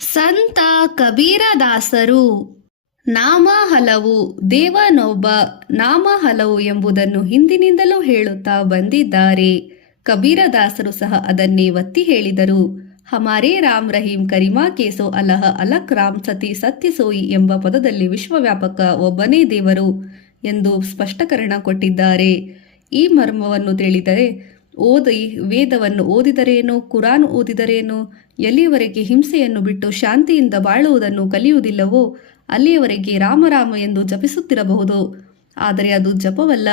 ಸಂತ ಕಬೀರದಾಸರು ನಾಮ ಹಲವು ದೇವನೊಬ್ಬ ನಾಮ ಹಲವು ಎಂಬುದನ್ನು ಹಿಂದಿನಿಂದಲೂ ಹೇಳುತ್ತಾ ಬಂದಿದ್ದಾರೆ. ಕಬೀರದಾಸರು ಸಹ ಅದನ್ನೇ ಒತ್ತಿ ಹೇಳಿದರು. ಹಮಾರೇ ರಾಮ್ ರಹೀಂ ಕರಿಮಾ ಕೇಸೋ ಅಲಹ ಅಲಕ್ ರಾಮ್ ಸತಿ ಸತ್ಯ ಸೋಯಿ ಎಂಬ ಪದದಲ್ಲಿ ವಿಶ್ವವ್ಯಾಪಕ ಒಬ್ಬನೇ ದೇವರು ಎಂದು ಸ್ಪಷ್ಟೀಕರಣ ಕೊಟ್ಟಿದ್ದಾರೆ. ಈ ಮರ್ಮವನ್ನು ತಿಳಿದರೆ ಓದಿ ವೇದವನ್ನು ಓದಿದರೇನೋ, ಕುರಾನ್ ಓದಿದರೇನೋ, ಎಲ್ಲಿಯವರೆಗೆ ಹಿಂಸೆಯನ್ನು ಬಿಟ್ಟು ಶಾಂತಿಯಿಂದ ಬಾಳುವುದನ್ನು ಕಲಿಯುವುದಿಲ್ಲವೋ ಅಲ್ಲಿಯವರೆಗೆ ರಾಮರಾಮ ಎಂದು ಜಪಿಸುತ್ತಿರಬಹುದು. ಆದರೆ ಅದು ಜಪವಲ್ಲ,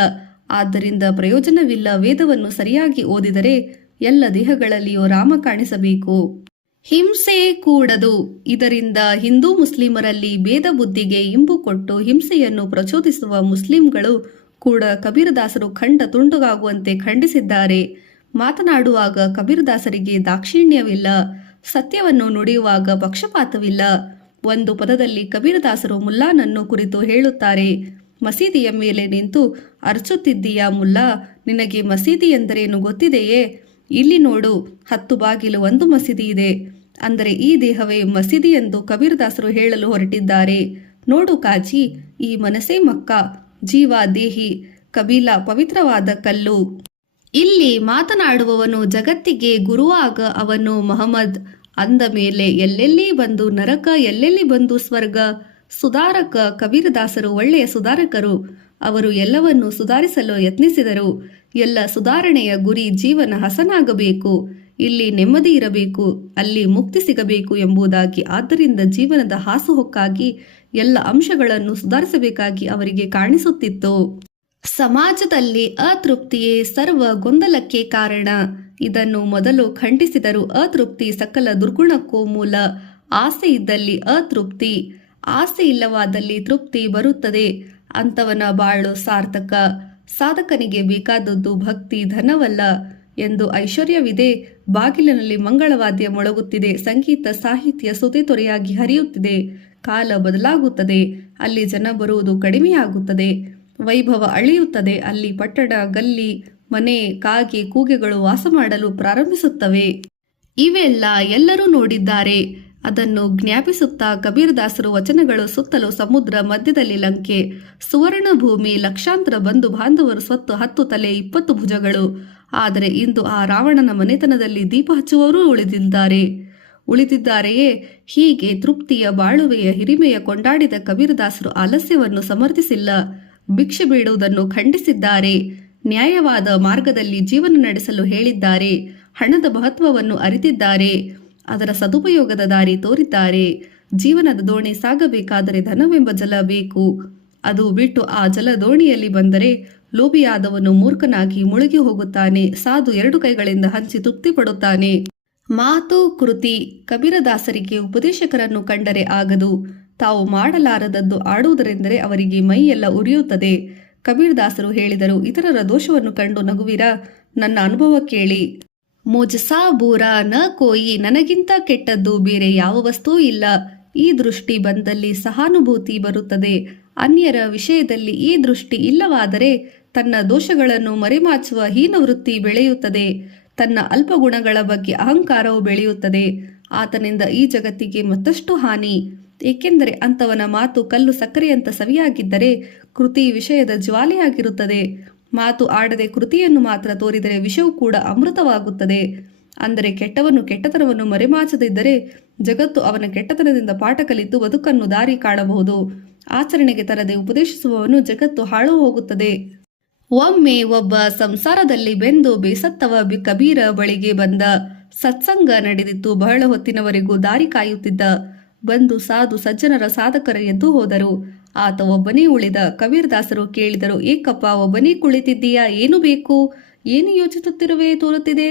ಆದ್ದರಿಂದ ಪ್ರಯೋಜನವಿಲ್ಲ. ವೇದವನ್ನು ಸರಿಯಾಗಿ ಓದಿದರೆ ಎಲ್ಲ ದೇಹಗಳಲ್ಲಿಯೂ ರಾಮ ಕಾಣಿಸಬೇಕು. ಹಿಂಸೆ ಕೂಡದು. ಇದರಿಂದ ಹಿಂದೂ ಮುಸ್ಲಿಮರಲ್ಲಿ ಭೇದ ಬುದ್ಧಿಗೆ ಇಂಬು ಕೊಟ್ಟು ಹಿಂಸೆಯನ್ನು ಪ್ರಚೋದಿಸುವ ಮುಸ್ಲಿಂಗಳು ಕೂಡ ಕಬೀರದಾಸರು ಖಂಡ ತುಂಡುಗಾಗುವಂತೆ ಖಂಡಿಸಿದ್ದಾರೆ. ಮಾತನಾಡುವಾಗ ಕಬೀರದಾಸರಿಗೆ ದಾಕ್ಷಿಣ್ಯವಿಲ್ಲ, ಸತ್ಯವನ್ನು ನುಡಿಯುವಾಗ ಪಕ್ಷಪಾತವಿಲ್ಲ. ಒಂದು ಪದದಲ್ಲಿ ಕಬೀರದಾಸರು ಮುಲ್ಲಾನನ್ನು ಕುರಿತು ಹೇಳುತ್ತಾರೆ, ಮಸೀದಿಯ ಮೇಲೆ ನಿಂತು ಅರ್ಚುತ್ತಿದ್ದೀಯಾ ಮುಲ್ಲಾ, ನಿನಗೆ ಮಸೀದಿ ಎಂದರೇನು ಗೊತ್ತಿದೆಯೇ? ಇಲ್ಲಿ ನೋಡು, 10 ಬಾಗಿಲು ಒಂದು ಮಸೀದಿ ಇದೆ. ಅಂದರೆ ಈ ದೇಹವೇ ಮಸೀದಿ ಎಂದು ಕಬೀರದಾಸರು ಹೇಳಲು ಹೊರಟಿದ್ದಾರೆ. ನೋಡು ಕಾಜಿ, ಈ ಮನಸ್ಸೇ ಮಕ್ಕಾ, ಜೀವ ದೇಹಿ, ಕಬೀಲ ಪವಿತ್ರವಾದ ಕಲ್ಲು. ಇಲ್ಲಿ ಮಾತನಾಡುವವನು ಜಗತ್ತಿಗೆ ಗುರುವಾಗ ಅವನು ಮಹಮ್ಮದ್. ಅಂದ ಮೇಲೆ ಎಲ್ಲೆಲ್ಲಿ ಬಂದು ನರಕ, ಎಲ್ಲೆಲ್ಲಿ ಬಂದು ಸ್ವರ್ಗ. ಸುಧಾರಕ ಕಬೀರದಾಸರು ಒಳ್ಳೆಯ ಸುಧಾರಕರು. ಅವರು ಎಲ್ಲವನ್ನೂ ಸುಧಾರಿಸಲು ಯತ್ನಿಸಿದರು. ಎಲ್ಲ ಸುಧಾರಣೆಯ ಗುರಿ ಜೀವನ ಹಸನಾಗಬೇಕು, ಇಲ್ಲಿ ನೆಮ್ಮದಿ ಇರಬೇಕು, ಅಲ್ಲಿ ಮುಕ್ತಿ ಸಿಗಬೇಕು ಎಂಬುದಾಗಿ. ಆದ್ದರಿಂದ ಜೀವನದ ಹಾಸುಹೊಕ್ಕಾಗಿ ಎಲ್ಲ ಅಂಶಗಳನ್ನು ಸುಧಾರಿಸಬೇಕಾಗಿ ಅವರಿಗೆ ಕಾಣಿಸುತ್ತಿತ್ತು. ಸಮಾಜದಲ್ಲಿ ಅತೃಪ್ತಿಯೇ ಸರ್ವ ಗೊಂದಲಕ್ಕೆ ಕಾರಣ. ಇದನ್ನು ಮೊದಲು ಖಂಡಿಸಿದರು. ಅತೃಪ್ತಿ ಸಕಲ ದುರ್ಗುಣಕ್ಕೂ ಮೂಲ. ಆಸೆ ಇದ್ದಲ್ಲಿ ಅತೃಪ್ತಿ, ಆಸೆ ಇಲ್ಲವಾದಲ್ಲಿ ತೃಪ್ತಿ ಬರುತ್ತದೆ. ಅಂಥವನ ಬಾಳು ಸಾರ್ಥಕ. ಸಾಧಕನಿಗೆ ಬೇಕಾದದ್ದು ಭಕ್ತಿ, ಧನವಲ್ಲ. ಎಂದು ಐಶ್ವರ್ಯವಿದೆ, ಬಾಗಿಲಿನಲ್ಲಿ ಮಂಗಳವಾದ್ಯ ಮೊಳಗುತ್ತಿದೆ, ಸಂಗೀತ ಸಾಹಿತ್ಯ ಸುತೆತೊರೆಯಾಗಿ ಹರಿಯುತ್ತಿದೆ. ಕಾಲ ಬದಲಾಗುತ್ತದೆ, ಅಲ್ಲಿ ಜನ ಬರುವುದು ಕಡಿಮೆಯಾಗುತ್ತದೆ, ವೈಭವ ಅಳಿಯುತ್ತದೆ. ಅಲ್ಲಿ ಪಟ್ಟಣ, ಗಲ್ಲಿ, ಮನೆ, ಕಾಗೆ, ಕೂಗೆಗಳು ವಾಸ ಮಾಡಲು ಪ್ರಾರಂಭಿಸುತ್ತವೆ. ಇವೆಲ್ಲ ಎಲ್ಲರೂ ನೋಡಿದ್ದಾರೆ. ಅದನ್ನು ಜ್ಞಾಪಿಸುತ್ತಾ ಕಬೀರದಾಸರು ವಚನಗಳು ಸುತ್ತಲೂ ಸಮುದ್ರ, ಮಧ್ಯದಲ್ಲಿ ಲಂಕೆ, ಸುವರ್ಣ ಭೂಮಿ, ಲಕ್ಷಾಂತರ ಬಂಧು ಬಾಂಧವರು, ಸ್ವತ್ತು 10 ತಲೆ 20 ಭುಜಗಳು. ಆದರೆ ಇಂದು ಆ ರಾವಣನ ಮನೆತನದಲ್ಲಿ ದೀಪ ಹಚ್ಚುವವರೂ ಉಳಿದಿದ್ದಾರೆಯೇ? ಹೀಗೆ ತೃಪ್ತಿಯ ಬಾಳುವೆಯ ಹಿರಿಮೆಯ ಕೊಂಡಾಡಿದ ಕಬೀರದಾಸರು ಆಲಸ್ಯವನ್ನು ಸಮರ್ಥಿಸಿಲ್ಲ, ಭಿಕ್ಷೆ ಬೇಡುವುದನ್ನು ಖಂಡಿಸಿದ್ದಾರೆ. ನ್ಯಾಯವಾದ ಮಾರ್ಗದಲ್ಲಿ ಜೀವನ ನಡೆಸಲು ಹೇಳಿದ್ದಾರೆ. ಹಣದ ಮಹತ್ವವನ್ನು ಅರಿತಿದ್ದಾರೆ, ಅದರ ಸದುಪಯೋಗದ ದಾರಿ ತೋರಿದ್ದಾರೆ. ಜೀವನದ ದೋಣಿ ಸಾಗಬೇಕಾದರೆ ಧನವೆಂಬ ಜಲ ಬೇಕು. ಅದು ಬಿಟ್ಟು ಆ ಜಲ ದೋಣಿಯಲ್ಲಿ ಬಂದರೆ ಲೋಭಿಯಾದವನು ಮೂರ್ಖನಾಗಿ ಮುಳುಗಿ ಹೋಗುತ್ತಾನೆ. ಸಾಧು 2 ಕೈಗಳಿಂದ ಹಂಚಿ ತೃಪ್ತಿ ಪಡುತ್ತಾನೆ. ಮಾತು ಕೃತಿ. ಕಬೀರದಾಸರಿಗೆ ಉಪದೇಶಕರನ್ನು ಕಂಡರೆ ಆಗದು. ತಾವು ಮಾಡಲಾರದದ್ದು ಆಡುವುದರೆಂದರೆ ಅವರಿಗೆ ಮೈಯೆಲ್ಲ ಉರಿಯುತ್ತದೆ. ಕಬೀರದಾಸರು ಹೇಳಿದರು, ಇತರರ ದೋಷವನ್ನು ಕಂಡು ನಗುವಿರಾ? ನನ್ನ ಅನುಭವ ಕೇಳಿ. ಮುಜಸಾ ಬೂರಾ ನ ಕೋಯಿ, ನನಗಿಂತ ಕೆಟ್ಟದ್ದು ಬೇರೆ ಯಾವ ವಸ್ತೂ ಇಲ್ಲ. ಈ ದೃಷ್ಟಿ ಬಂದಲ್ಲಿ ಸಹಾನುಭೂತಿ ಬರುತ್ತದೆ. ಅನ್ಯರ ವಿಷಯದಲ್ಲಿ ಈ ದೃಷ್ಟಿ ಇಲ್ಲವಾದರೆ ತನ್ನ ದೋಷಗಳನ್ನು ಮರೆಮಾಚುವ ಹೀನವೃತ್ತಿ ಬೆಳೆಯುತ್ತದೆ. ತನ್ನ ಅಲ್ಪ ಗುಣಗಳ ಬಗ್ಗೆ ಅಹಂಕಾರವು ಬೆಳೆಯುತ್ತದೆ. ಆತನಿಂದ ಈ ಜಗತ್ತಿಗೆ ಮತ್ತಷ್ಟು ಹಾನಿ. ಏಕೆಂದರೆ ಅಂಥವನ ಮಾತು ಕಲ್ಲು ಸಕ್ಕರೆಯಂತ ಸವಿಯಾಗಿದ್ದರೆ ಕೃತಿ ವಿಷಯದ ಜ್ವಾಲೆಯಾಗಿರುತ್ತದೆ. ಮಾತು ಆಡದೆ ಕೃತಿಯನ್ನು ಮಾತ್ರ ತೋರಿದರೆ ವಿಷವು ಕೂಡ ಅಮೃತವಾಗುತ್ತದೆ. ಅಂದರೆ ಕೆಟ್ಟವನು ಕೆಟ್ಟತನವನ್ನು ಮರೆಮಾಚದಿದ್ದರೆ ಜಗತ್ತು ಅವನ ಕೆಟ್ಟತನದಿಂದ ಪಾಠ ಕಲಿತು ಬದುಕನ್ನು ದಾರಿ ಕಾಣಬಹುದು. ಆಚರಣೆಗೆ ತರದೆ ಉಪದೇಶಿಸುವವನು ಜಗತ್ತು ಹಾಳು ಹೋಗುತ್ತದೆ. ಒಮ್ಮೆ ಒಬ್ಬ ಸಂಸಾರದಲ್ಲಿ ಬೆಂದು ಬೇಸತ್ತವ ಕಬೀರ ಬಳಿಗೆ ಬಂದ. ಸತ್ಸಂಗ ನಡೆದಿತ್ತು. ಬಹಳ ಹೊತ್ತಿನವರೆಗೂ ದಾರಿ ಕಾಯುತ್ತಿದ್ದ. ಬಂದು ಸಾಧು ಸಜ್ಜನರ ಸಾಧಕರ ಎದ್ದು ಹೋದರು. ಆತ ಒಬ್ಬನೇ ಉಳಿದ. ಕಬೀರದಾಸರು ಕೇಳಿದರು, ಏಕಪ್ಪ ಒಬ್ಬನೇ ಕುಳಿತಿದ್ದೀಯಾ? ಏನು ಬೇಕು? ಏನು ಯೋಚಿಸುತ್ತಿರುವೆ ತೋರುತ್ತಿದೆ?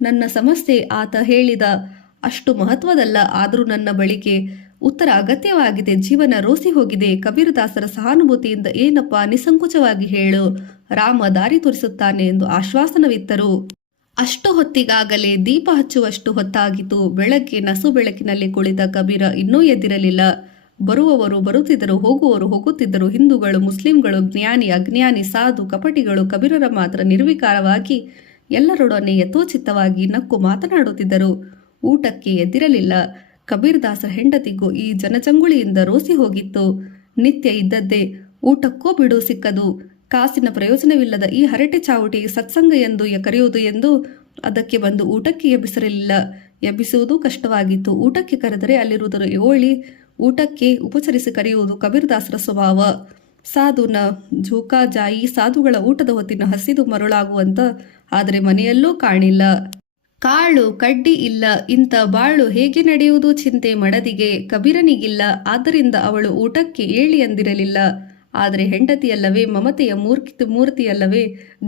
ನನ್ನ ಸಮಸ್ಯೆ. ಆತ ಹೇಳಿದ, ಅಷ್ಟು ಮಹತ್ವದಲ್ಲ, ಆದರೂ ನನ್ನ ಬಳಿಗೆ ಉತ್ತರ ಅಗತ್ಯವಾಗಿದೆ. ಜೀವನ ರೋಸಿ ಹೋಗಿದೆ. ಕಬೀರದಾಸರ ಸಹಾನುಭೂತಿಯಿಂದ, ಏನಪ್ಪ, ನಿಸಂಕೋಚವಾಗಿ ಹೇಳು, ರಾಮ ದಾರಿ ತೋರಿಸುತ್ತಾನೆ ಎಂದು ಆಶ್ವಾಸನವಿತ್ತರು. ಅಷ್ಟು ಹೊತ್ತಿಗಾಗಲೇ ದೀಪ ಹಚ್ಚುವಷ್ಟು ಹೊತ್ತಾಗಿತು. ಬೆಳಗ್ಗೆ ನಸು ಬೆಳಕಿನಲ್ಲಿ ಕುಳಿತ ಕಬೀರ ಇನ್ನೂ ಎದ್ದಿರಲಿಲ್ಲ. ಬರುವವರು ಬರುತ್ತಿದ್ದರು, ಹೋಗುವವರು ಹೋಗುತ್ತಿದ್ದರು. ಹಿಂದೂಗಳು, ಮುಸ್ಲಿಂಗಳು, ಜ್ಞಾನಿ, ಅಜ್ಞಾನಿ, ಸಾಧು, ಕಪಟಿಗಳು ಕಬೀರರ ಮಾತ್ರ ನಿರ್ವಿಕಾರವಾಗಿ ಎಲ್ಲರೊಡನೆ ಯಥೋಚಿತ್ತವಾಗಿ ನಕ್ಕು ಮಾತನಾಡುತ್ತಿದ್ದರು. ಊಟಕ್ಕೆ ಎದ್ದಿರಲಿಲ್ಲ. ಕಬೀರದಾಸರ ಹೆಂಡತಿಗೂ ಈ ಜನಜಂಗುಳಿಯಿಂದ ರೋಸಿ ಹೋಗಿತ್ತು. ನಿತ್ಯ ಇದ್ದದ್ದೇ, ಊಟಕ್ಕೋ ಬಿಡು ಸಿಕ್ಕದು. ಕಾಸಿನ ಪ್ರಯೋಜನವಿಲ್ಲದ ಈ ಹರಟೆ ಚಾವುಟಿ ಸತ್ಸಂಗ ಎಂದು ಕರೆಯುವುದು ಎಂದು ಅದಕ್ಕೆ ಬಂದು ಊಟಕ್ಕೆ ಎಬ್ಬಿಸಿರಲಿಲ್ಲ. ಎಬ್ಬಿಸುವುದು ಕಷ್ಟವಾಗಿತ್ತು. ಊಟಕ್ಕೆ ಕರೆದರೆ ಅಲ್ಲಿರುವುದರ ಓಳಿ ಊಟಕ್ಕೆ ಉಪಚರಿಸಿ ಕರೆಯುವುದು ಕಬೀರದಾಸರ ಸ್ವಭಾವ. ಸಾಧುನ ಜೋಕಾ ಜಾಯಿ ಸಾಧುಗಳ ಊಟದ ಹೊತ್ತಿನ ಹಸಿದು ಮರುಳಾಗುವಂತ. ಆದರೆ ಮನೆಯಲ್ಲೂ ಕಾಣಿಲ್ಲ. ಕಾಳು ಕಡ್ಡಿ ಇಲ್ಲ. ಇಂಥ ಬಾಳು ಹೇಗೆ ನಡೆಯುವುದು ಚಿಂತೆ ಮಡದಿಗೆ. ಕಬೀರನಿಗಿಲ್ಲ. ಆದ್ದರಿಂದ ಅವಳು ಊಟಕ್ಕೆ ಏಳಿ ಅಂದಿರಲಿಲ್ಲ. ಆದರೆ ಹೆಂಡತಿಯಲ್ಲವೇ, ಮಮತೆಯ ಮೂರ್ತಿಯಲ್ಲವೇ,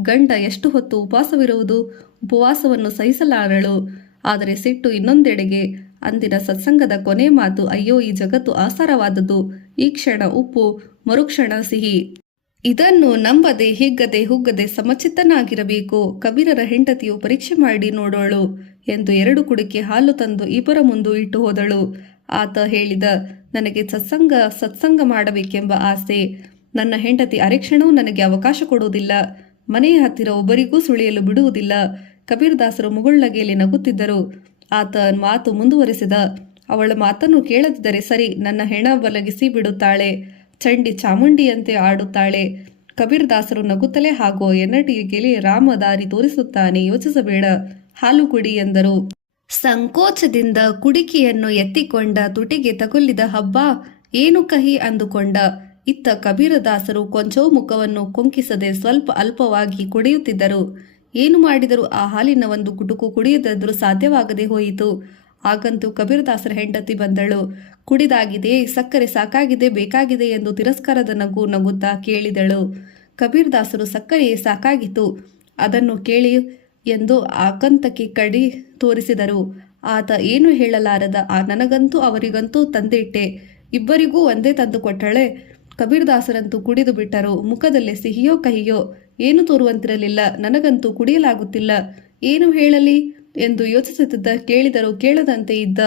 ಗಂಡ ಎಷ್ಟು ಹೊತ್ತು ಉಪವಾಸವಿರುವುದು. ಉಪವಾಸವನ್ನು ಸಹಿಸಲಾರಳು. ಆದರೆ ಸಿಟ್ಟು ಇನ್ನೊಂದೆಡೆಗೆ. ಅಂದಿನ ಸತ್ಸಂಗದ ಕೊನೆ ಮಾತು, ಅಯ್ಯೋ ಈ ಜಗತ್ತು ಆಸಾರವಾದದ್ದು. ಈ ಕ್ಷಣ ಉಪ್ಪು, ಮರುಕ್ಷಣ ಸಿಹಿ. ಇದನ್ನು ನಂಬದೆ ಹಿಗ್ಗದೆ ಹುಗ್ಗದೆ ಸಮಚಿತ್ತನಾಗಿರಬೇಕು. ಕಬೀರರ ಹೆಂಡತಿಯು ಪರೀಕ್ಷೆ ಮಾಡಿ ನೋಡೋಳು ಎಂದು 2 ಕುಡಿಕೆ ಹಾಲು ತಂದು ಇಬ್ಬರ ಮುಂದೆ ಇಟ್ಟು ಹೋದಳು. ಆತ ಹೇಳಿದ, ನನಗೆ ಸತ್ಸಂಗ ಮಾಡಬೇಕೆಂಬ ಆಸೆ. ನನ್ನ ಹೆಂಡತಿ ಅರೆಕ್ಷಣವೂ ನನಗೆ ಅವಕಾಶ ಕೊಡುವುದಿಲ್ಲ. ಮನೆಯ ಹತ್ತಿರ ಒಬ್ಬರಿಗೂ ಸುಳಿಯಲು ಬಿಡುವುದಿಲ್ಲ. ಕಬೀರದಾಸರು ಮುಗುಳ್ನಗೆಯಲ್ಲಿ ನಗುತ್ತಿದ್ದರು. ಆತ ಮಾತು ಮುಂದುವರೆಸಿದ, ಅವಳ ಮಾತನ್ನು ಕೇಳದಿದ್ದರೆ ಸರಿ, ನನ್ನ ಹೆಣ ಬಲಗಿಸಿ ಬಿಡುತ್ತಾಳೆ. ಚಂಡಿ ಚಾಮುಂಡಿಯಂತೆ ಆಡುತ್ತಾಳೆ. ಕಬೀರದಾಸರು ನಗುತ್ತಲೇ, ಹಾಗೋ ಎನ್ನಟಿಗೆಲಿ ರಾಮ ದಾರಿ ತೋರಿಸುತ್ತಾನೆ, ಯೋಚಿಸಬೇಡ, ಹಾಲು ಕುಡಿ ಎಂದರು. ಸಂಕೋಚದಿಂದ ಕುಡಿಕೆಯನ್ನು ಎತ್ತಿಕೊಂಡ. ತುಟಿಗೆ ತಗುಲಿದ ಹಬ್ಬ ಏನು ಕಹಿ ಅಂದುಕೊಂಡ. ಇತ್ತ ಕಬೀರದಾಸರು ಕೊಂಚವೂ ಮುಖವನ್ನು ಕೊಂಕಿಸದೆ ಸ್ವಲ್ಪ ಅಲ್ಪವಾಗಿ ಕುಡಿಯುತ್ತಿದ್ದರು. ಏನು ಮಾಡಿದರೂ ಆ ಹಾಲಿನ ಒಂದು ಕುಟುಕು ಕುಡಿಯದಿದ್ದರೂ ಸಾಧ್ಯವಾಗದೆ ಹೋಯಿತು. ಆಗಂತೂ ಕಬೀರದಾಸರ ಹೆಂಡತಿ ಬಂದಳು. ಕುಡಿದಾಗಿದೆ, ಸಕ್ಕರೆ ಸಾಕಾಗಿದೆ, ಬೇಕಾಗಿದೆ ಎಂದು ತಿರಸ್ಕಾರದ ನಗು ನಗುತ್ತಾ ಕೇಳಿದಳು. ಕಬೀರದಾಸರು ಸಕ್ಕರೆ ಸಾಕಾಗಿತ್ತು, ಅದನ್ನು ಕೇಳಿ ಎಂದು ಆಕಂತಕ್ಕೆ ಕಡಿ ತೋರಿಸಿದರು. ಆತ ಏನು ಹೇಳಲಾರದ, ನನಗಂತೂ ಅವರಿಗಂತೂ ತಂದಿಟ್ಟೆ, ಇಬ್ಬರಿಗೂ ಒಂದೇ ತಂದು ಕೊಟ್ಟಳೆ. ಕಬೀರದಾಸರಂತೂ ಕುಡಿದು ಬಿಟ್ಟರು. ಮುಖದಲ್ಲಿ ಸಿಹಿಯೋ ಕಹಿಯೋ ಏನು ತೋರುವಂತಿರಲಿಲ್ಲ. ನನಗಂತೂ ಕುಡಿಯಲಾಗುತ್ತಿಲ್ಲ, ಏನು ಹೇಳಲಿ ಎಂದು ಯೋಚಿಸುತ್ತಿದ್ದ. ಕೇಳಿದರೂ ಕೇಳದಂತೆ ಇದ್ದ.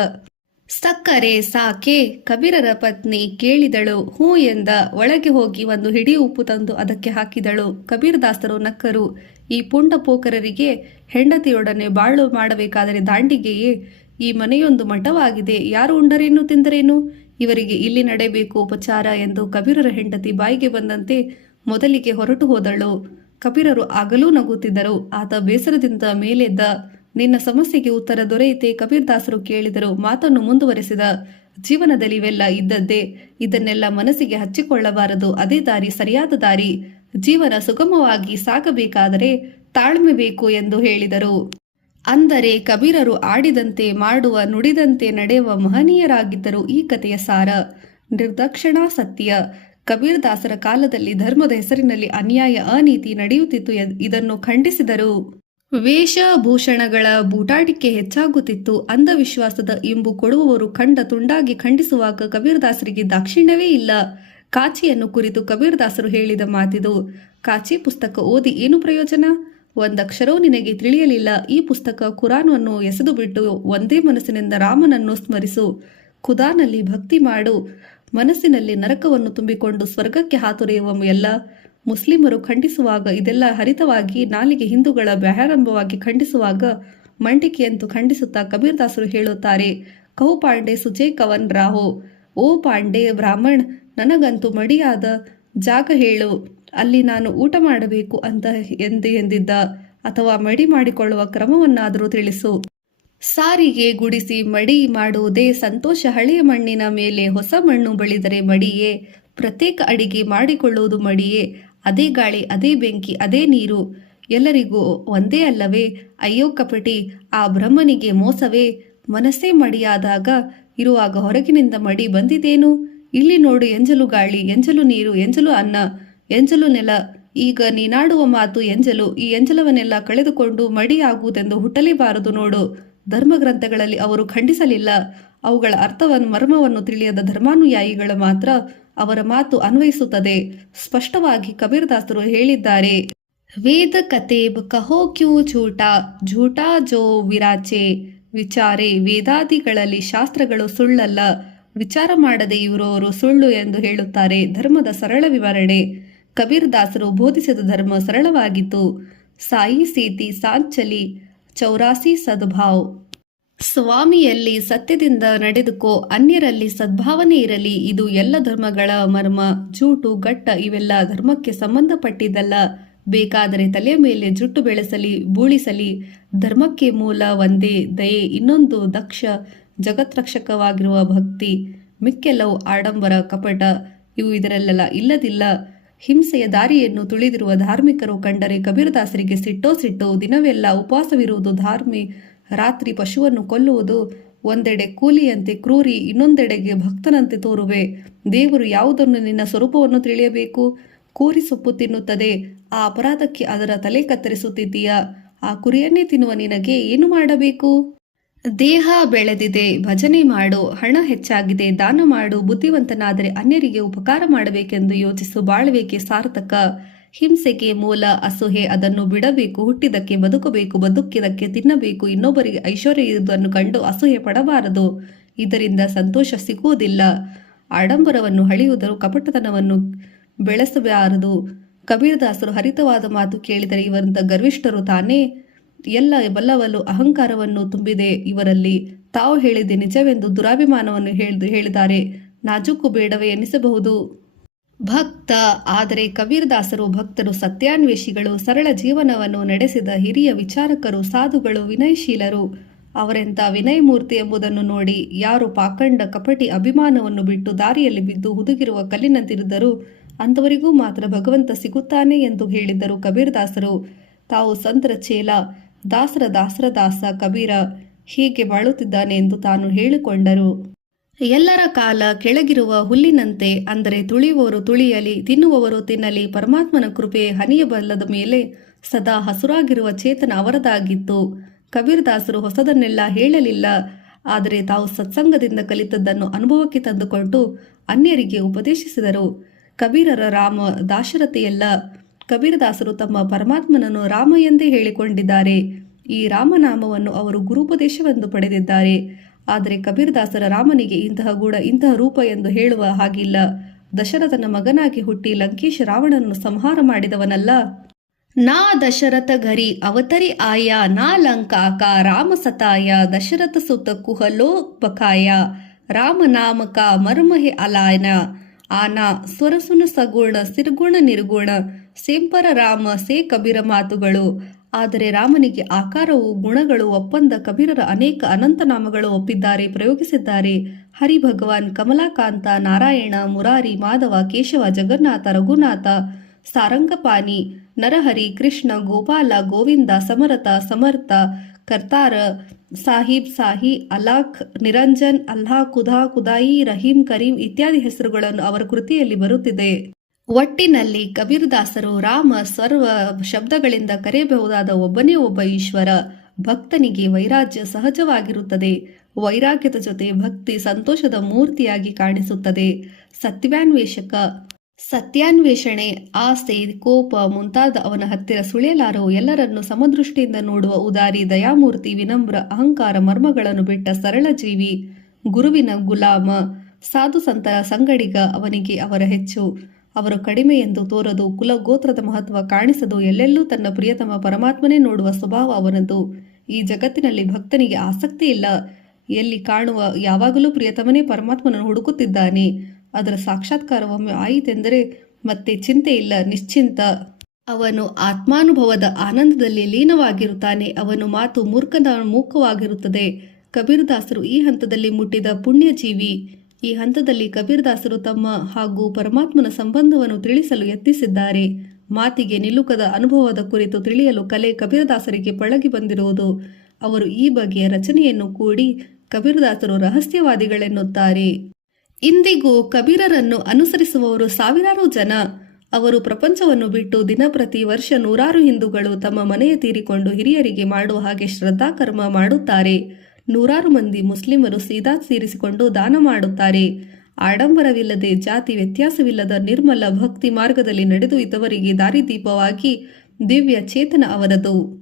ಸಕ್ಕರೆ ಸಾಕೆ? ಕಬೀರರ ಪತ್ನಿ ಕೇಳಿದಳು. ಹೂ ಎಂದ. ಒಳಗೆ ಹೋಗಿ ಒಂದು ಹಿಡಿ ಉಪ್ಪು ತಂದು ಅದಕ್ಕೆ ಹಾಕಿದಳು. ಕಬೀರದಾಸರು ನಕ್ಕರು. ಈ ಪುಂಡ ಪೋಕರರಿಗೆ ಹೆಂಡತಿಯೊಡನೆ ಬಾಳು ಮಾಡಬೇಕಾದರೆ ದಾಂಡಿಗೆಯೇ? ಈ ಮನೆಯೊಂದು ಮಠವಾಗಿದೆ, ಯಾರು ಉಂಡರೇನು ತಿಂದರೇನು, ಇವರಿಗೆ ಇಲ್ಲಿ ನಡೆಯಬೇಕು ಉಪಚಾರ ಎಂದು ಕಬೀರರ ಹೆಂಡತಿ ಬಾಯಿಗೆ ಬಂದಂತೆ ಮೊದಲಿಗೆ ಹೊರಟು ಹೋದಳು. ಕಬೀರರು ಆಗಲೂ ನಗುತ್ತಿದ್ದರು. ಆತ ಬೇಸರದಿಂದ ಮೇಲೆದ್ದ. ನಿನ್ನ ಸಮಸ್ಯೆಗೆ ಉತ್ತರ ದೊರೆಯಿತೆ? ಕಬೀರದಾಸರು ಕೇಳಿದರು. ಮಾತನ್ನು ಮುಂದುವರೆಸಿದ. ಜೀವನದಲ್ಲಿ ಇವೆಲ್ಲ ಇದ್ದದ್ದೇ, ಇದನ್ನೆಲ್ಲ ಮನಸ್ಸಿಗೆ ಹಚ್ಚಿಕೊಳ್ಳಬಾರದು. ಅದೇ ದಾರಿ, ಸರಿಯಾದ ದಾರಿ. ಜೀವನ ಸುಗಮವಾಗಿ ಸಾಗಬೇಕಾದರೆ ತಾಳ್ಮೆ ಬೇಕು ಎಂದು ಹೇಳಿದರು. ಅಂದರೆ ಕಬೀರರು ಆಡಿದಂತೆ ಮಾಡುವ, ನುಡಿದಂತೆ ನಡೆಯುವ ಮಹನೀಯರಾಗಿದ್ದರು. ಈ ಕಥೆಯ ಸಾರ ನಿರ್ದಾಕ್ಷಿಣ ಸತ್ಯ. ಕಬೀರದಾಸರ ಕಾಲದಲ್ಲಿ ಧರ್ಮದ ಹೆಸರಿನಲ್ಲಿ ಅನ್ಯಾಯ, ಅನೀತಿ ನಡೆಯುತ್ತಿತ್ತು. ಇದನ್ನು ಖಂಡಿಸಿದರು. ವೇಷಭೂಷಣಗಳ ಬೂಟಾಟಿಕೆ ಹೆಚ್ಚಾಗುತ್ತಿತ್ತು. ಅಂಧವಿಶ್ವಾಸದ ಇಂಬು ಕೊಡುವವರು ಖಂಡ ತುಂಡಾಗಿ ಖಂಡಿಸುವಾಗ ಕಬೀರದಾಸರಿಗೆ ದಾಕ್ಷಿಣ್ಯವೇ ಇಲ್ಲ. ಕಾಚಿಯನ್ನು ಕುರಿತು ಕಬೀರದಾಸರು ಹೇಳಿದ ಮಾತಿದು. ಕಾಚಿ ಪುಸ್ತಕ ಓದಿ ಏನು ಪ್ರಯೋಜನ? ಒಂದಕ್ಷರವೂ ನಿನಗೆ ತಿಳಿಯಲಿಲ್ಲ. ಈ ಪುಸ್ತಕ ಕುರಾನನ್ನು ಎಸೆದು ಬಿಟ್ಟು ಒಂದೇ ಮನಸ್ಸಿನಿಂದ ರಾಮನನ್ನು ಸ್ಮರಿಸು. ಖುದಾನಲ್ಲಿ ಭಕ್ತಿ ಮಾಡು. ಮನಸ್ಸಿನಲ್ಲಿ ನರಕವನ್ನು ತುಂಬಿಕೊಂಡು ಸ್ವರ್ಗಕ್ಕೆ ಹಾತೊರೆಯುವ ಎಲ್ಲ ಮುಸ್ಲಿಮರು ಖಂಡಿಸುವಾಗ ಇದೆಲ್ಲ ಹರಿತವಾಗಿ, ನಾಲಿಗೆ ಹಿಂದೂಗಳ ಬ್ಯಾರಂಭವಾಗಿ ಖಂಡಿಸುವಾಗ ಮಂಡಿಕೆಯಂತೂ ಖಂಡಿಸುತ್ತಾ ಕಬೀರದಾಸರು ಹೇಳುತ್ತಾರೆ, ಕಹು ಪಾಂಡೆ ಸುಜೆ ಕವನ್ ರಾಹೋ. ಓ ಪಾಂಡೆ ಬ್ರಾಹ್ಮಣ್, ನನಗಂತೂ ಮಡಿಯಾದ ಜಾಗ ಹೇಳು, ಅಲ್ಲಿ ನಾನು ಊಟ ಮಾಡಬೇಕು ಅಂತ ಎಂದಿದ್ದ, ಅಥವಾ ಮಡಿ ಮಾಡಿಕೊಳ್ಳುವ ಕ್ರಮವನ್ನಾದರೂ ತಿಳಿಸು. ಸಾರಿಗೆ ಗುಡಿಸಿ ಮಡಿ ಮಾಡುವುದೇ ಸಂತೋಷ. ಹಳೆಯ ಮಣ್ಣಿನ ಮೇಲೆ ಹೊಸ ಮಣ್ಣು ಬಳಿದರೆ ಮಡಿಯೇ? ಪ್ರತ್ಯೇಕ ಅಡಿಗೆ ಮಾಡಿಕೊಳ್ಳುವುದು ಮಡಿಯೇ? ಅದೇ ಗಾಳಿ, ಅದೇ ಬೆಂಕಿ, ಅದೇ ನೀರು ಎಲ್ಲರಿಗೂ ಒಂದೇ ಅಲ್ಲವೇ? ಅಯ್ಯೋ ಕಪಟಿ, ಆ ಬ್ರಹ್ಮನಿಗೆ ಮೋಸವೇ? ಮನಸ್ಸೇ ಮಡಿಯಾದಾಗ ಇರುವಾಗ ಹೊರಗಿನಿಂದ ಮಡಿ ಬಂದಿದೇನು? ಇಲ್ಲಿ ನೋಡು, ಎಂಜಲು ಗಾಳಿ, ಎಂಜಲು ನೀರು, ಎಂಜಲು ಅನ್ನ, ಎಂಜಲು ನೆಲ. ಈಗ ನೀನಾಡುವ ಮಾತು ಎಂಜಲು. ಈ ಎಂಜಲವನ್ನೆಲ್ಲ ಕಳೆದುಕೊಂಡು ಮಡಿ ಆಗುವುದೆಂದು ಹುಟ್ಟಲೇಬಾರದು ನೋಡು. ಧರ್ಮಗ್ರಂಥಗಳಲ್ಲಿ ಅವರು ಖಂಡಿಸಲಿಲ್ಲ. ಅವುಗಳ ಅರ್ಥವನ್ನು, ಮರ್ಮವನ್ನು ತಿಳಿಯದ ಧರ್ಮಾನುಯಾಯಿಗಳು ಮಾತ್ರ ಅವರ ಮಾತು ಅನ್ವಯಿಸುತ್ತದೆ. ಸ್ಪಷ್ಟವಾಗಿ ಕಬೀರದಾಸರು ಹೇಳಿದ್ದಾರೆ. ವೇದ ಕತೇಬ್ ಕಹೋ ಕ್ಯೂ ಝೂಟಾ, ಝೂಟಾ ಜೋ ವಿರಾಚೆ ವಿಚಾರೆ. ವೇದಾದಿಗಳಲ್ಲಿ ಶಾಸ್ತ್ರಗಳು ಸುಳ್ಳಲ್ಲ, ವಿಚಾರ ಮಾಡದೆ ಇರುವವರು ಸುಳ್ಳು ಎಂದು ಹೇಳುತ್ತಾರೆ. ಧರ್ಮದ ಸರಳ ವಿವರಣೆ. ಕಬೀರದಾಸರು ಬೋಧಿಸಿದ ಧರ್ಮ ಸರಳವಾಗಿತ್ತು. ಸಾಯಿ ಸೀತಿ ಸಾಂಚಲಿ 84 ಸದ್ಭಾವ್. ಸ್ವಾಮಿಯಲ್ಲಿ ಸತ್ಯದಿಂದ ನಡೆದುಕೋ, ಅನ್ಯರಲ್ಲಿ ಸದ್ಭಾವನೆ ಇರಲಿ. ಇದು ಎಲ್ಲ ಧರ್ಮಗಳ ಮರ್ಮ. ಜೂಟು ಗಟ್ಟ ಇವೆಲ್ಲ ಧರ್ಮಕ್ಕೆ ಸಂಬಂಧಪಟ್ಟಿದ್ದಲ್ಲ. ಬೇಕಾದರೆ ತಲೆಯ ಮೇಲೆ ಜುಟ್ಟು ಬೆಳೆಸಲಿ, ಬೂಳಿಸಲಿ. ಧರ್ಮಕ್ಕೆ ಮೂಲ ಒಂದೇ, ದಯೆ. ಇನ್ನೊಂದು ದಕ್ಷ ಜಗತ್ರಕ್ಷಕವಾಗಿರುವ ಭಕ್ತಿ. ಮಿಕ್ಕೆಲ್ಲವೂ ಆಡಂಬರ, ಕಪಟ. ಇವು ಇದರಲ್ಲೆಲ್ಲ ಇಲ್ಲದಿಲ್ಲ. ಹಿಂಸೆಯ ದಾರಿಯನ್ನು ತುಳಿದಿರುವ ಧಾರ್ಮಿಕರು ಕಂಡರೆ ಕಬೀರದಾಸರಿಗೆ ಸಿಟ್ಟೋ ಸಿಟ್ಟು. ದಿನವೆಲ್ಲ ಉಪವಾಸವಿರುವುದು, ರಾತ್ರಿ ಪಶುವನ್ನು ಕೊಲ್ಲುವುದು. ಒಂದೆಡೆ ಕೂಲಿಯಂತೆ ಕ್ರೂರಿ, ಇನ್ನೊಂದೆಡೆಗೆ ಭಕ್ತನಂತೆ ತೋರುವೆ. ದೇವರು ಯಾವುದನ್ನು ನಿನ್ನ ಸ್ವರೂಪವನ್ನು ತಿಳಿಯಬೇಕು? ಕೋರಿ ಸೊಪ್ಪು ತಿನ್ನುತ್ತದೆ, ಆ ಅಪರಾಧಕ್ಕೆ ಅದರ ತಲೆ ಕತ್ತರಿಸುತ್ತಿದ್ದೀಯಾ? ಆ ಕುರಿಯನ್ನೇ ತಿನ್ನುವ ನಿನಗೆ ಏನು ಮಾಡಬೇಕು? ದೇಹ ಬೆಳೆದಿದೆ, ಭಜನೆ ಮಾಡು. ಹಣ ಹೆಚ್ಚಾಗಿದೆ, ದಾನ ಮಾಡು. ಬುದ್ಧಿವಂತನಾದರೆ ಅನ್ಯರಿಗೆ ಉಪಕಾರ ಮಾಡಬೇಕೆಂದು ಯೋಚಿಸು. ಬಾಳ್ವೆಗೆ ಸಾರ್ಥಕ. ಹಿಂಸೆಗೆ ಮೂಲ ಅಸೂಹೆ. ಅದನ್ನು ಬಿಡಬೇಕು. ಹುಟ್ಟಿದಕ್ಕೆ ಬದುಕಬೇಕು, ಬದುಕಿದಕ್ಕೆ ತಿನ್ನಬೇಕು. ಇನ್ನೊಬ್ಬರಿಗೆ ಐಶ್ವರ್ಯ ಇರುವುದನ್ನು ಕಂಡು ಅಸೂಹೆ ಪಡಬಾರದು. ಇದರಿಂದ ಸಂತೋಷ ಸಿಗುವುದಿಲ್ಲ. ಆಡಂಬರವನ್ನು ಹಳೆಯುವುದರು, ಕಪಟತನವನ್ನು ಬೆಳೆಸಬಾರದು. ಕಬೀರದಾಸರು ಹರಿತವಾದ ಮಾತು ಕೇಳಿದರೆ ಇವರಂತ ಗರ್ವಿಷ್ಠರು ತಾನೇ. ಎಲ್ಲ ಬಲ್ಲವಲು ಅಹಂಕಾರವನ್ನು ತುಂಬಿದೆ ಇವರಲ್ಲಿ. ತಾವು ಹೇಳಿದೆ ನಿಜವೆಂದು ದುರಾಭಿಮಾನವನ್ನು ಹೇಳಿದ್ದಾರೆ. ನಾಜೂಕು ಬೇಡವೇ ಎನಿಸಬಹುದು. ಭಕ್ತ. ಆದರೆ ಕಬೀರದಾಸರು ಭಕ್ತರು, ಸತ್ಯಾನ್ವೇಷಿಗಳು, ಸರಳ ಜೀವನವನ್ನು ನಡೆಸಿದ ಹಿರಿಯ ವಿಚಾರಕರು, ಸಾಧುಗಳು, ವಿನಯಶೀಲರು. ಅವರೆಂಥ ವಿನಯಮೂರ್ತಿ ಎಂಬುದನ್ನು ನೋಡಿ ಯಾರು ಪಾಖಂಡ ಕಪಟಿ ಅಭಿಮಾನವನ್ನು ಬಿಟ್ಟು ದಾರಿಯಲ್ಲಿ ಬಿದ್ದು ಹುದುಗಿರುವ ಕಲ್ಲಿನಂತಿರಿದ್ದರು ಅಂಥವರಿಗೂ ಮಾತ್ರ ಭಗವಂತ ಸಿಗುತ್ತಾನೆ ಎಂದು ಹೇಳಿದ್ದರು ಕಬೀರದಾಸರು. ತಾವು ಸಂತರ ಚೇಲ, ದಾಸರ ದಾಸರ ದಾಸ ಕಬೀರ ಹೀಗೆ ಬಾಳುತ್ತಿದ್ದಾನೆ ಎಂದು ತಾನು ಹೇಳಿಕೊಂಡರು. ಎಲ್ಲರ ಕಾಲ ಕೆಳಗಿರುವ ಹುಲ್ಲಿನಂತೆ, ಅಂದರೆ ತುಳಿಯುವವರು ತುಳಿಯಲಿ, ತಿನ್ನುವವರು ತಿನ್ನಲಿ. ಪರಮಾತ್ಮನ ಕೃಪೆ ಹನಿಯಬಲ್ಲದ ಮೇಲೆ ಸದಾ ಹಸುರಾಗಿರುವ ಚೇತನ ಅವರದಾಗಿತ್ತು. ಕಬೀರದಾಸರು ಹೊಸದನ್ನೆಲ್ಲ ಹೇಳಲಿಲ್ಲ. ಆದರೆ ತಾವು ಸತ್ಸಂಗದಿಂದ ಕಲಿತದ್ದನ್ನು ಅನುಭವಕ್ಕೆ ತಂದುಕೊಂಡು ಅನ್ಯರಿಗೆ ಉಪದೇಶಿಸಿದರು. ಕಬೀರರ ರಾಮ ದಾಶರಥಿಯಲ್ಲ. ಕಬೀರದಾಸರು ತಮ್ಮ ಪರಮಾತ್ಮನನ್ನು ರಾಮ ಎಂದೇ ಹೇಳಿಕೊಂಡಿದ್ದಾರೆ. ಈ ರಾಮನಾಮವನ್ನು ಅವರು ಗುರುಪದೇಶವೆಂದು ಪಡೆದಿದ್ದಾರೆ. ಆದರೆ ಕಬೀರದಾಸರ ರಾಮನಿಗೆ ಇಂತಹ ಗುಣ, ಇಂತಹ ರೂಪ ಎಂದು ಹೇಳುವ ಹಾಗಿಲ್ಲ. ದಶರಥನ ಮಗನಾಗಿ ಹುಟ್ಟಿ ಲಂಕೇಶ ರಾವಣನನ್ನು ಸಂಹಾರ ಮಾಡಿದವನಲ್ಲ. ನಾ ದಶರಥ ಘರಿ ಅವತರಿ ಆಯ, ನಾ ಲಂಕಾಕ ರಾಮ ಸತಾಯ, ದಶರಥ ಸುತ ಕುಹಲೋ ಬಕಾಯ, ರಾಮನಾಮಕ ಮರ್ಮಹೆ ಅಲಾಯನ, ಆನ ಸ್ವರಸುನ ಸಗುಣ ಸಿರ್ಗುಣ ನಿರ್ಗುಣ, ಸೇಂಪರ ರಾಮ ಸೇ ಕಬೀರ ಮಾತುಗಳು. ಆದರೆ ರಾಮನಿಗೆ ಆಕಾರವು ಗುಣಗಳು ಒಪ್ಪಂದ. ಕಬೀರರ ಅನೇಕ ಅನಂತ ನಾಮಗಳು ಒಪ್ಪಿದ್ದಾರೆ, ಪ್ರಯೋಗಿಸಿದ್ದಾರೆ. ಹರಿ ಭಗವಾನ್, ಕಮಲಾಕಾಂತ, ನಾರಾಯಣ, ಮುರಾರಿ, ಮಾಧವ, ಕೇಶವ, ಜಗನ್ನಾಥ, ರಘುನಾಥ, ಸಾರಂಗಪಾಣಿ, ನರಹರಿ, ಕೃಷ್ಣ, ಗೋಪಾಲ, ಗೋವಿಂದ, ಸಮರಥ, ಸಮರ್ಥ, ಕರ್ತಾರ, ಸಾಹಿಬ್, ಸಾಹಿ, ಅಲಾಖ್, ನಿರಂಜನ್, ಅಲ್ಲಾಹ್, ಖುದಾ, ಖುದಾಯಿ, ರಹೀಂ, ಕರೀಂ ಇತ್ಯಾದಿ ಹೆಸರುಗಳನ್ನು ಅವರ ಕೃತಿಯಲ್ಲಿ ಬರುತ್ತಿದೆ. ಒಟ್ಟಿನಲ್ಲಿ ಕಬೀರದಾಸರು ರಾಮ ಸರ್ವ ಶಬ್ದಗಳಿಂದ ಕರೆಯಬಹುದಾದ ಒಬ್ಬನೇ ಒಬ್ಬ ಈಶ್ವರ. ಭಕ್ತನಿಗೆ ವೈರಾಗ್ಯ ಸಹಜವಾಗಿರುತ್ತದೆ. ವೈರಾಗ್ಯದ ಜೊತೆ ಭಕ್ತಿ ಸಂತೋಷದ ಮೂರ್ತಿಯಾಗಿ ಕಾಣಿಸುತ್ತದೆ. ಸತ್ಯಾನ್ವೇಷಣೆ, ಆಸೆ, ಕೋಪ ಮುಂತಾದ ಅವನ ಹತ್ತಿರ ಸುಳಿಯಲಾರವು. ಎಲ್ಲರನ್ನು ಸಮದೃಷ್ಟಿಯಿಂದ ನೋಡುವ ಉದಾರಿ, ದಯಾಮೂರ್ತಿ, ವಿನಮ್ರ, ಅಹಂಕಾರ ಮರ್ಮಗಳನ್ನು ಬಿಟ್ಟ ಸರಳ ಜೀವಿ, ಗುರುವಿನ ಗುಲಾಮ, ಸಾಧು ಸಂತರ ಸಂಗಡಿಗ. ಅವನಿಗೆ ಅವರ ಹೆಚ್ಚು, ಅವರು ಕಡಿಮೆ ಎಂದು ತೋರದು. ಕುಲ ಗೋತ್ರದ ಮಹತ್ವ ಕಾಣಿಸದು. ಎಲ್ಲೆಲ್ಲೂ ತನ್ನ ಪ್ರಿಯತಮ ಪರಮಾತ್ಮನೇ ನೋಡುವ ಸ್ವಭಾವ ಅವನದು. ಈ ಜಗತ್ತಿನಲ್ಲಿ ಭಕ್ತನಿಗೆ ಆಸಕ್ತಿ ಇಲ್ಲ. ಎಲ್ಲಿ ಕಾಣುವ ಯಾವಾಗಲೂ ಪ್ರಿಯತಮನೇ ಪರಮಾತ್ಮನನ್ನು ಹುಡುಕುತ್ತಿದ್ದಾನೆ. ಅದರ ಸಾಕ್ಷಾತ್ಕಾರ ಒಮ್ಮೆ ಆಯಿತೆಂದರೆ ಮತ್ತೆ ಚಿಂತೆ ಇಲ್ಲ, ನಿಶ್ಚಿಂತ. ಅವನು ಆತ್ಮಾನುಭವದ ಆನಂದದಲ್ಲಿ ಲೀನವಾಗಿರುತ್ತಾನೆ. ಅವನು ಮಾತು ಮೂಕವಾಗಿರುತ್ತದೆ. ಕಬೀರದಾಸರು ಈ ಹಂತದಲ್ಲಿ ಮುಟ್ಟಿದ ಪುಣ್ಯಜೀವಿ. ಈ ಹಂತದಲ್ಲಿ ಕಬೀರದಾಸರು ತಮ್ಮ ಹಾಗೂ ಪರಮಾತ್ಮನ ಸಂಬಂಧವನ್ನು ತಿಳಿಸಲು ಯತ್ನಿಸಿದ್ದಾರೆ. ಮಾತಿಗೆ ನಿಲುಕದ ಅನುಭವದ ಕುರಿತು ತಿಳಿಯಲು ಕಲೆ ಕಬೀರದಾಸರಿಗೆ ಪಳಗಿ ಬಂದಿರುವುದು. ಅವರು ಈ ಬಗೆಯ ರಚನೆಯನ್ನು ಕೂಡಿ ಕಬೀರದಾಸರು ರಹಸ್ಯವಾದಿಗಳೆನ್ನುತ್ತಾರೆ. ಇಂದಿಗೂ ಕಬೀರರನ್ನು ಅನುಸರಿಸುವವರು ಸಾವಿರಾರು ಜನ. ಅವರು ಪ್ರಪಂಚವನ್ನು ಬಿಟ್ಟು ದಿನಪ್ರತಿ ವರ್ಷ ನೂರಾರು ಹಿಂದೂಗಳು ತಮ್ಮ ಮನೆಯ ತೀರಿಕೊಂಡು ಹಿರಿಯರಿಗೆ ಮಾಡುವ ಹಾಗೆ ಶ್ರದ್ಧಾಕರ್ಮ ಮಾಡುತ್ತಾರೆ. ನೂರಾರು ಮಂದಿ ಮುಸ್ಲಿಮರು ಸೀದಾ ತೀರಿಸಿಕೊಂಡು ದಾನ ಮಾಡುತ್ತಾರೆ. ಆಡಂಬರವಿಲ್ಲದೆ, ಜಾತಿ ವ್ಯತ್ಯಾಸವಿಲ್ಲದ ನಿರ್ಮಲ ಭಕ್ತಿ ಮಾರ್ಗದಲ್ಲಿ ನಡೆದು ಇದ್ದವರಿಗೆ ದಾರಿದೀಪವಾಗಿ ದಿವ್ಯ ಚೇತನ ಅವರದು.